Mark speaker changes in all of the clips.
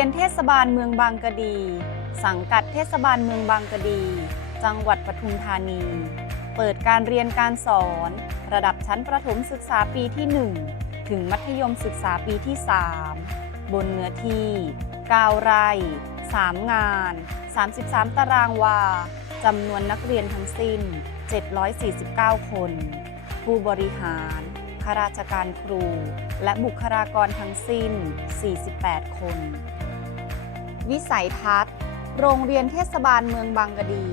Speaker 1: รียนเทศบาลเมืองบางกะดี สังกัดเทศบาลเมืองบางกะดี จังหวัดปทุมธานี เปิดการเรียนการสอน ระดับชั้นประถมศึกษาปีที่ 1 ถึงมัธยมศึกษาปีที่ 3 บนเนื้อที่ 9 ไร่ 3 งาน 33 ตารางวา จำนวนนักเรียนทั้งสิ้น 749 คน ผู้บริหารข้าราชการครู และบุคลากรทั้งสิ้น 48 คน วิสัยทัศน์ โรงเรียนเทศบาลเมืองบางกะดี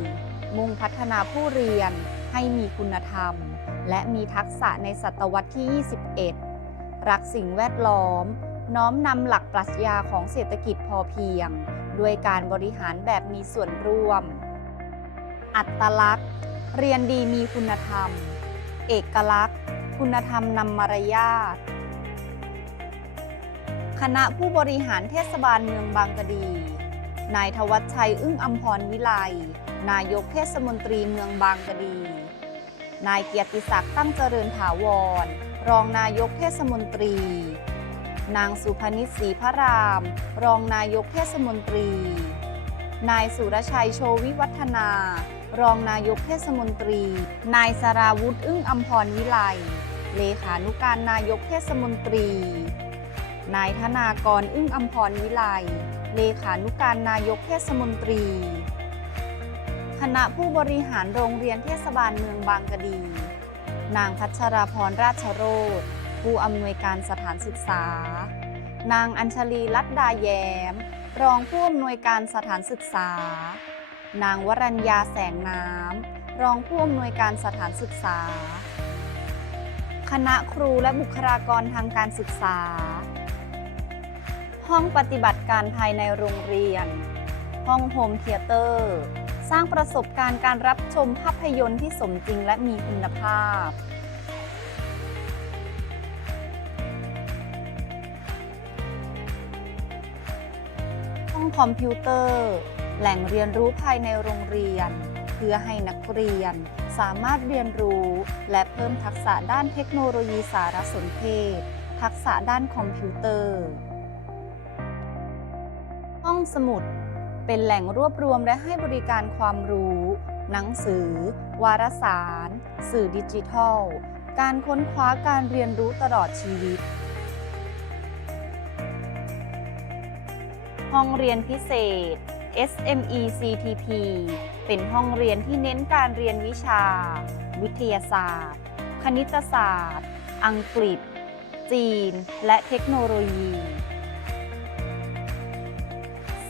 Speaker 1: มุ่งพัฒนาผู้เรียนให้มีคุณธรรม และมีทักษะในศตวรรษที่ 21 รักสิ่งแวดล้อม น้อมนำหลักปรัชญาของเศรษฐกิจพอเพียง ด้วยการบริหารแบบมีส่วนร่วม อัตลักษณ์ เรียนดีมีคุณธรรม เอกลักษณ์ คุณธรรมนำมารยาท คณะผู้บริหารเทศบาลเมืองบางกะดี นายทวัชชัยอึ้งอัมพรวิไล นายกเทศมนตรีเมืองบางกะดี นายเกียรติศักดิ์ตั้งเจริญถาวร รองนายกเทศมนตรี นางสุพนิษฐ์ศรีพระราม รองนายกเทศมนตรี นายสุรชัยโชวิวัฒนา รองนายกเทศมนตรี นายสราวุธอึ้งอัมพรวิไล เลขานุการนายกเทศมนตรี นายธนากรอึ้งอัมพรวิไล เลขานุการนายกเทศมนตรี คณะผู้บริหารโรงเรียนเทศบาลเมืองบางกะดี นางพัชราพรราชโรธผู้อำนวยการสถานศึกษา นางอัญชลีลัดดาแย้ม รองผู้อำนวยการสถานศึกษา นางวรัญญาแสงน้ำ รองผู้อำนวยการสถานศึกษา คณะครูและบุคลากรทางการศึกษา ห้องปฏิบัติการภายในโรงเรียน ห้องโฮมเธียเตอร์ สร้างประสบการณ์การรับชมภาพยนตร์ที่สมจริงและมีคุณภาพ ห้องคอมพิวเตอร์ แหล่งเรียนรู้ภายในโรงเรียน เพื่อให้นักเรียนสามารถเรียนรู้และเพิ่มทักษะด้านเทคโนโลยีสารสนเทศ ทักษะด้านคอมพิวเตอร์ สมุด เป็นแหล่งรวบรวมและให้บริการความรู้ หนังสือ วารสาร สื่อดิจิทัล การค้นคว้าการเรียนรู้ตลอดชีวิต ห้องเรียนพิเศษ SME CTP เป็นห้องเรียนที่เน้นการเรียนวิชา วิทยาศาสตร์ คณิตศาสตร์ อังกฤษ จีน และเทคโนโลยี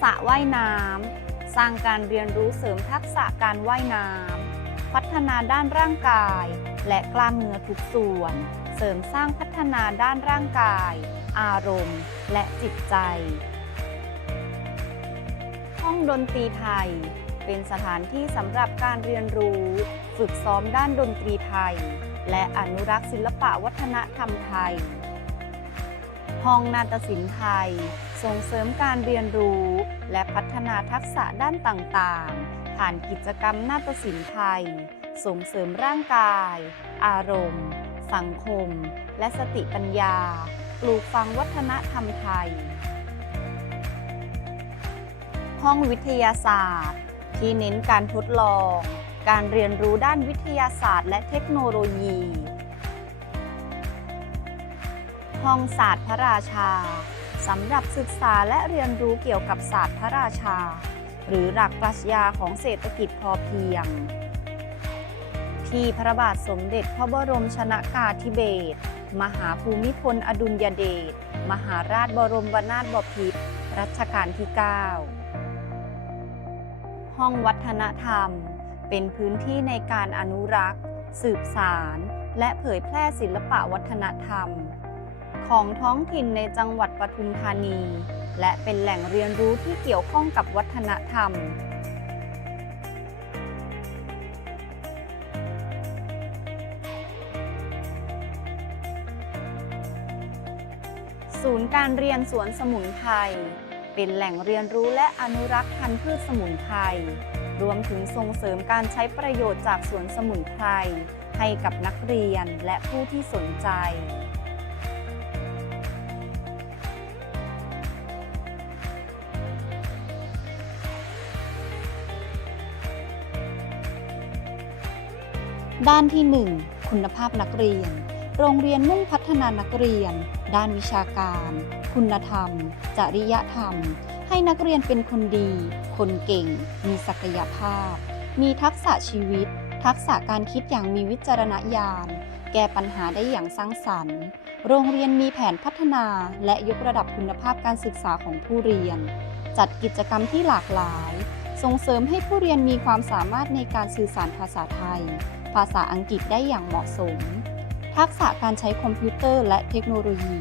Speaker 1: ระว่ายน้ำ สร้างการเรียนรู้เสริมทักษะการว่ายน้ำ พัฒนาด้านร่างกาย และกล้ามเนื้อทุกส่วน เสริมสร้างพัฒนาด้านร่างกาย อารมณ์ และจิตใจ ห้องดนตรีไทย เป็นสถานที่สำหรับการเรียนรู้ ฝึกซ้อมด้านดนตรีไทย และอนุรักษ์ศิลปะวัฒนธรรมไทยห้องนาฏศิลป์ไทย ส่งเสริมการเรียนรู้ และพัฒนาทักษะด้านต่างๆ ผ่านกิจกรรมนาฏศิลป์ไทย ส่งเสริมร่างกาย อารมณ์ สังคม และสติปัญญา ปลูกฝังวัฒนธรรมไทย ห้องวิทยาศาสตร์ ที่เน้นการทดลอง การเรียนรู้ด้านวิทยาศาสตร์ และเทคโนโลยี ห้องศาสตร์พระราชา สำหรับศึกษาและเรียนรู้เกี่ยวกับศาสตร์พระราชา หรือหลักปรัชญาของเศรษฐกิจพอเพียง ที่พระบาทสมเด็จพระบรมชนากาธิเบศรมหาภูมิพลอดุลยเดชมหาราชบรมนาถบพิตรรัชกาลที่ 9 ห้องวัฒนธรรม เป็นพื้นที่ในการอนุรักษ์ สืบสาร และเผยแพร่ศิลปะวัฒนธรรม ของท้องถิ่นในจังหวัดปทุมธานี และเป็นแหล่งเรียนรู้ที่เกี่ยวข้องกับวัฒนธรรม ศูนย์การเรียนสวนสมุนไพรเป็นแหล่งเรียนรู้และอนุรักษ์พันธุ์พืชสมุนไพรรวมถึงส่งเสริมการใช้ประโยชน์จากสวนสมุนไพรให้กับนักเรียนและผู้ที่สนใจ ด้านที่ 1 คุณภาพนักเรียน โรงเรียนมุ่งพัฒนานักเรียน ด้านวิชาการ คุณธรรม จริยธรรม ให้นักเรียนเป็นคนดี คนเก่ง มีศักยภาพ มีทักษะชีวิต ทักษะการคิดอย่างมีวิจารณญาณ แก้ปัญหาได้อย่างสร้างสรรค์ โรงเรียนมีแผนพัฒนาและยกระดับคุณภาพการศึกษาของผู้เรียน จัดกิจกรรมที่หลากหลาย ส่งเสริมให้ผู้เรียนมีความสามารถในการสื่อสารภาษาไทย ภาษาอังกฤษได้อย่างเหมาะสม ทักษะการใช้คอมพิวเตอร์และเทคโนโลยี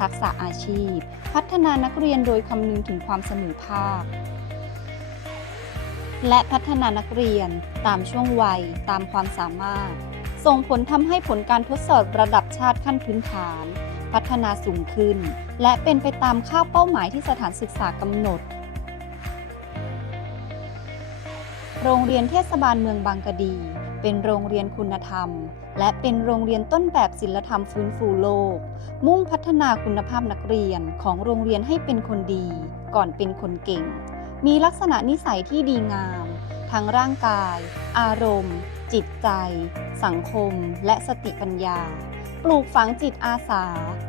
Speaker 1: ทักษะอาชีพ พัฒนานักเรียนโดยคำนึงถึงความเสมอภาค และพัฒนานักเรียนตามช่วงวัยตามความสามารถ ส่งผลทำให้ผลการทดสอบระดับชาติขั้นพื้นฐาน พัฒนาสูงขึ้น และเป็นไปตามค่าเป้าหมายที่สถานศึกษากำหนดโรงเรียนเทศบาลเมืองบางกะดี เป็นโรงเรียนคุณธรรม และเป็นโรงเรียนต้นแบบศิลธรรมฟื้นฟูโลก มุ่งพัฒนาคุณภาพนักเรียนของโรงเรียนให้เป็นคนดี ก่อนเป็นคนเก่ง มีลักษณะนิสัยที่ดีงาม ทั้งร่างกาย อารมณ์ จิตใจ สังคม และสติปัญญา ปลูกฝังจิตอาสา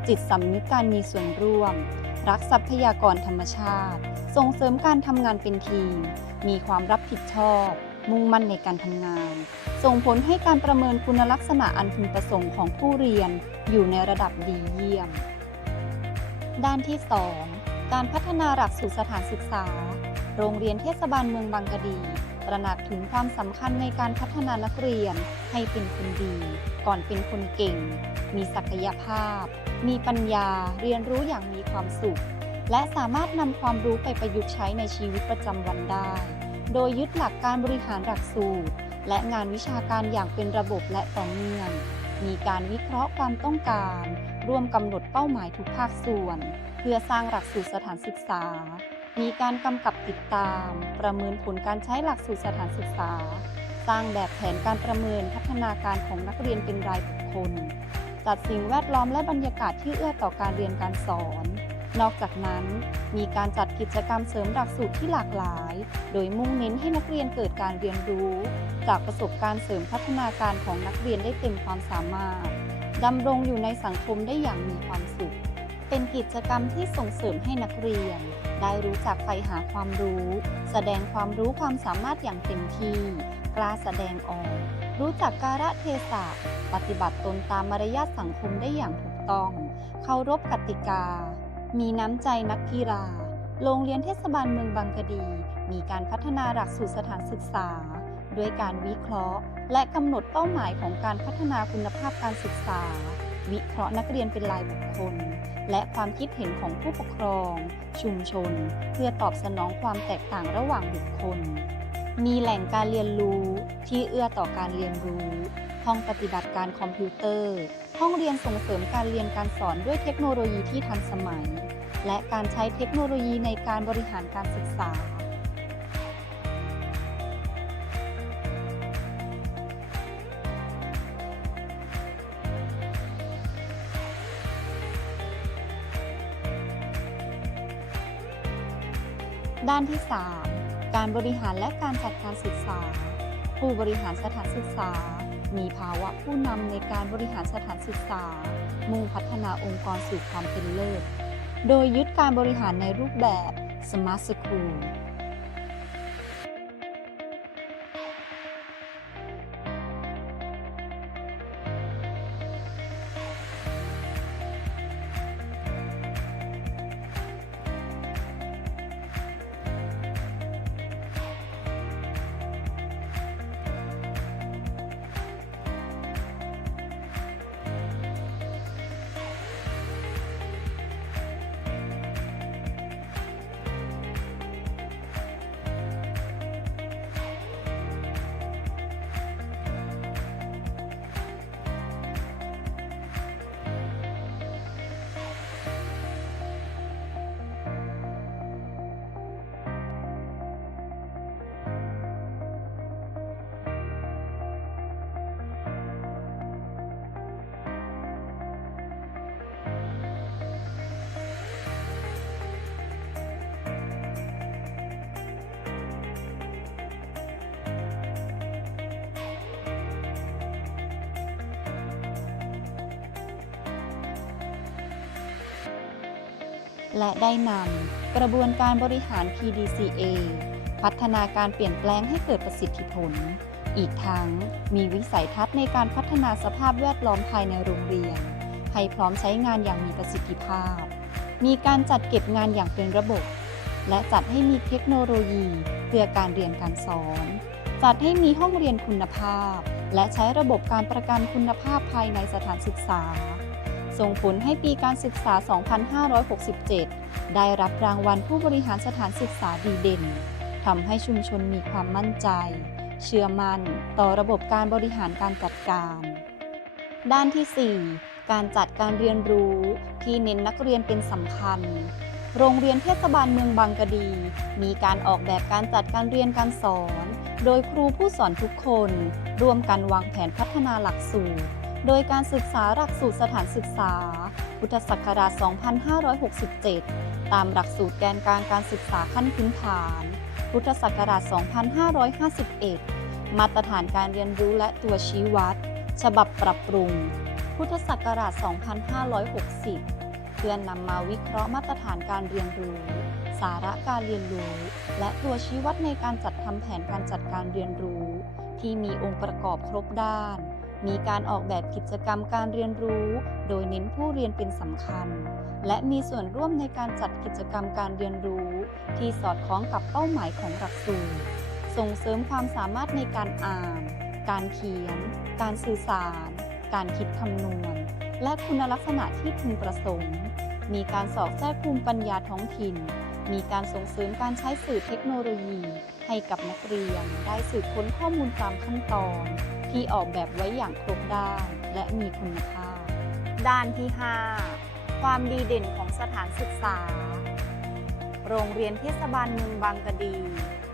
Speaker 1: จิตสำนึกการมีส่วนร่วม รักทรัพยากรธรรมชาติ ส่งเสริมการทำงานเป็นทีม มีความรับผิดชอบ มุ่งมั่นในการทำงาน ส่งผลให้การประเมินคุณลักษณะอันพึงประสงค์ของผู้เรียนอยู่ในระดับดีเยี่ยม ด้านที่ 2 การพัฒนาหลักสูตรสถานศึกษา โรงเรียนเทศบาลเมืองบางกะดี ตระหนักถึงความสำคัญในการพัฒนานักเรียนให้เป็นคนดี ก่อนเป็นคนเก่ง มีศักยภาพ มีปัญญาเรียนรู้อย่างมีความสุขและสามารถนำความรู้ไปประยุกต์ใช้ในชีวิตประจำวันได้ โดยยึดหลักการบริหารหลักสูตร และงานวิชาการอย่างเป็นระบบและต่อเนื่อง มีการวิเคราะห์ความต้องการ ร่วมกำหนดเป้าหมายทุกภาคส่วน เพื่อสร้างหลักสูตรสถานศึกษา มีการกำกับติดตาม ประเมินผลการใช้หลักสูตรสถานศึกษา สร้างแบบแผนการประเมินพัฒนาการของนักเรียนเป็นรายบุคคล จัดสิ่งแวดล้อมและบรรยากาศที่เอื้อต่อการเรียนการสอน นอกจากนั้นมีการจัดกิจกรรมเสริมหลักสูตรที่หลากหลาย โดยมุ่งเน้นให้นักเรียนเกิดการเรียนรู้ จากประสบการณ์เสริมพัฒนาการของนักเรียนได้เต็มความสามารถดำรงอยู่ในสังคมได้อย่างมีความสุข เป็นกิจกรรมที่ส่งเสริมให้นักเรียน ได้รู้จักใฝ่หาความรู้ แสดงความรู้ความสามารถอย่างเต็มที่ กล้าแสดงออก รู้จักการะเทศะ ปฏิบัติตนตามมารยาทสังคมได้อย่างถูกต้อง เคารพกติกา มีน้ำใจนักกีฬา โรงเรียนเทศบาลเมืองบางกะดี มีการพัฒนาหลักสูตรสถานศึกษา ด้วยการวิเคราะห์ และกำหนดเป้าหมายของการพัฒนาคุณภาพการศึกษา วิเคราะห์นักเรียนเป็นรายบุคคล และความคิดเห็นของผู้ปกครอง ชุมชน เพื่อตอบสนองความแตกต่างระหว่างบุคคล มีแหล่งการเรียนรู้ที่เอื้อต่อการเรียนรู้ ห้องปฏิบัติการคอมพิวเตอร์ห้องเรียนส่งเสริมการเรียนการสอนด้วยเทคโนโลยีที่ทันสมัย และการใช้เทคโนโลยีในการบริหารการศึกษา ด้านที่ 3 การบริหารและการจัดการศึกษา ผู้บริหารสถานศึกษา มีภาวะผู้นำในการบริหารสถานศึกษา มุ่งพัฒนาองค์กรสู่ความเป็นเลิศ โดยยึดการบริหารในรูปแบบ Smart School และได้นำกระบวนการบริหาร PDCA พัฒนาการเปลี่ยนแปลงให้เกิดประสิทธิผล อีกทั้งมีวิสัยทัศน์ในการพัฒนาสภาพแวดล้อมภายในโรงเรียน ให้พร้อมใช้งานอย่างมีประสิทธิภาพ มีการจัดเก็บงานอย่างเป็นระบบ และจัดให้มีเทคโนโลยีเพื่อการเรียนการสอน จัดให้มีห้องเรียนคุณภาพ และใช้ระบบการประกันคุณภาพภายในสถานศึกษา ส่งผลให้ปีการศึกษา 2567 ได้รับรางวัลผู้บริหารสถานศึกษาดีเด่นทำให้ชุมชนมีความมั่นใจ เชื่อมั่นต่อระบบการบริหารการจัดการ ด้านที่ 4 การจัดการเรียนรู้ที่เน้นนักเรียนเป็นสำคัญ โรงเรียนเทศบาลเมืองบางกะดี มีการออกแบบการจัดการเรียนการสอน โดยครูผู้สอนทุกคน ร่วมกันวางแผนพัฒนาหลักสูตร โดยการศึกษาหลักสูตรสถานศึกษา พุทธศักราช 2567 ตามหลักสูตรแกนกลางการศึกษาขั้นพื้นฐาน พุทธศักราช 2551 มาตรฐานการเรียนรู้และตัวชี้วัด ฉบับปรับปรุง พุทธศักราช 2560 เพื่อนนำมาวิเคราะห์มาตรฐานการเรียนรู้ สาระการเรียนรู้ และตัวชี้วัดในการจัดทำแผนการจัดการเรียนรู้ ที่มีองค์ประกอบครบด้าน มีการออกแบบกิจกรรมการเรียนรู้ โดยเน้นผู้เรียนเป็นสำคัญ และมีส่วนร่วมในการจัดกิจกรรมการเรียนรู้ ที่สอดคล้องกับเป้าหมายของหลักสูตร ส่งเสริมความสามารถในการอ่าน การเขียน การสื่อสาร การคิดคำนวณ และคุณลักษณะที่พึงประสงค์ มีการสอบแทรกภูมิปัญญาท้องถิ่น มีการส่งเสริมการใช้สื่อเทคโนโลยี ให้กับนักเรียน ได้สืบค้นข้อมูลตามขั้นตอน ที่ออกแบบไว้อย่างครบด้านและมีคุณภาพด้านที่ 5 ความดีเด่นของสถานศึกษา โรงเรียนเทศบาลเมืองบางกะดี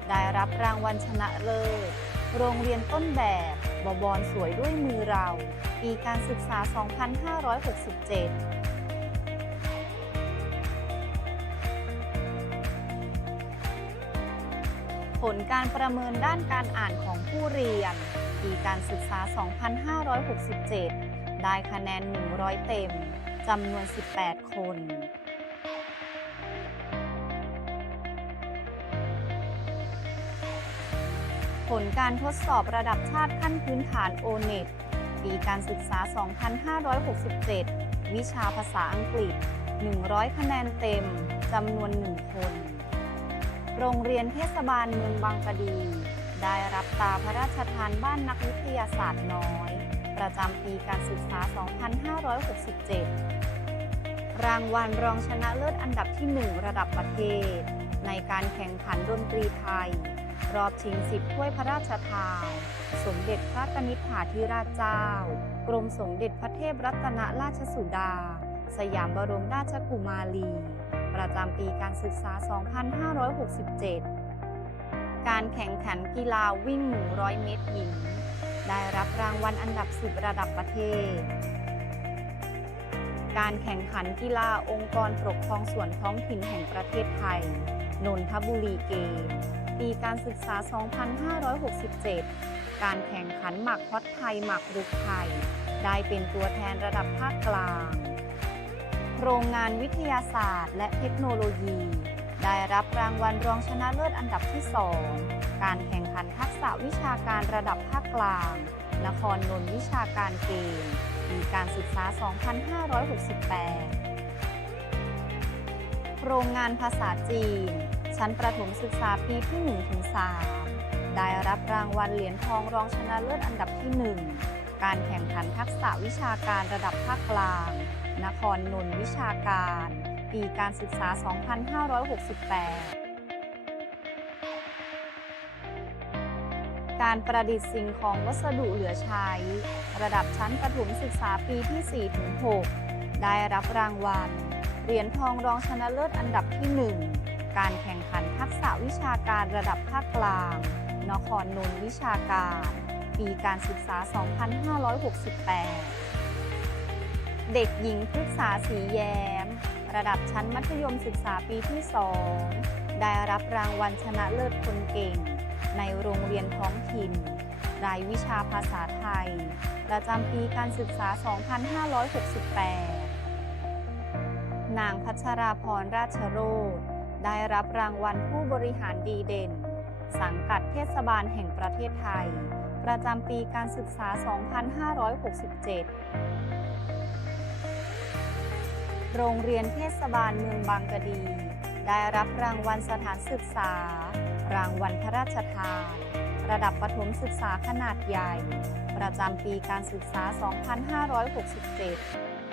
Speaker 1: ได้รับรางวัลชนะเลิศ โรงเรียนต้นแบบบบอนสวยด้วยมือเรา ปีการศึกษา 2567 ลการประเมินด้านการอ่านของผู้เรียน ปีการศึกษา 2567 ได้คะแนน 100 เต็ม จำนวน 18 คนผลการทดสอบระดับชาติขั้นพื้นฐาน o n e t ปีการศึกษา 2567 วิชาภาษาอังกฤษ 100 คะแนนเต็ม จำนวน 1 คน โรงเรียนเทศบาลเมืองบางกะดี ได้รับตาพระราชทานบ้านนักวิทยาศาสตร์น้อย ประจำปีการศึกษา 2567 รางวัลรองชนะเลิศอันดับที่ 1 ระดับประเทศ ในการแข่งขันดนตรีไทย รอบชิงสิบถ้วยพระราชทาน สมเด็จพระกนิษฐาธิราชเจ้า กรมสมเด็จพระเทพรัตนราชสุดา สยามบรมราชกุมารี ประจำปีการศึกษา 2567 การแข่งขันกีฬาวิ่ง 100 เมตรหญิง ได้รับรางวัลอันดับ 10 ระดับประเทศ การแข่งขันกีฬาองค์กรปกครองส่วนท้องถิ่นแห่งประเทศไทย นนทบุรีเกมปีการศึกษา 2567 การแข่งขันหมากฮอตไทยหมากรุกไทย ได้เป็นตัวแทนระดับภาคกลาง โรงงานวิทยาศาสตร์ และเทคโนโลยี ได้รับรางวัลรองชนะเลิศอันดับที่ 2 การแข่งขันทักษะวิชาการระดับภาคกลาง นครนนท์วิชาการเกมปีการศึกษา 2568 โรงงานภาษาจีน ชั้นประถมศึกษาปีที่ 1-3 ได้รับรางวัลเหรียญทองรองชนะเลิศอันดับที่ 1 การแข่งขันทักษะวิชาการระดับภาคกลาง นครนนท์วิชาการ ปีการศึกษา 2568การประดิษฐ์สิ่งของวัสดุเหลือใช้ ระดับชั้นประถมศึกษาปีที่ 4-6 ได้รับรางวัล เหรียญทองรองชนะเลิศอันดับที่ 1 การแข่งขันทักษะวิชาการระดับภาคกลาง นครนนท์วิชาการ ปีการศึกษา 2568 เด็กหญิงพฤกษาสีแย้ม ระดับชั้นมัธยมศึกษาปีที่ 2 ได้รับรางวัลชนะเลิศคนเก่ง ในโรงเรียนท้องถิ่น รายวิชาภาษาไทย ประจำปีการศึกษา 2568 นางพัชราพรราชโรธได้รับรางวัลผู้บริหารดีเด่น สังกัดเทศบาลแห่งประเทศไทย ประจำปีการศึกษา 2567 โรงเรียนเทศบาลเมืองบางกะดี ได้รับรางวัลสถานศึกษา รางวัลพระราชทาน ระดับประถมศึกษาขนาดใหญ่ ประจำปีการศึกษา 2567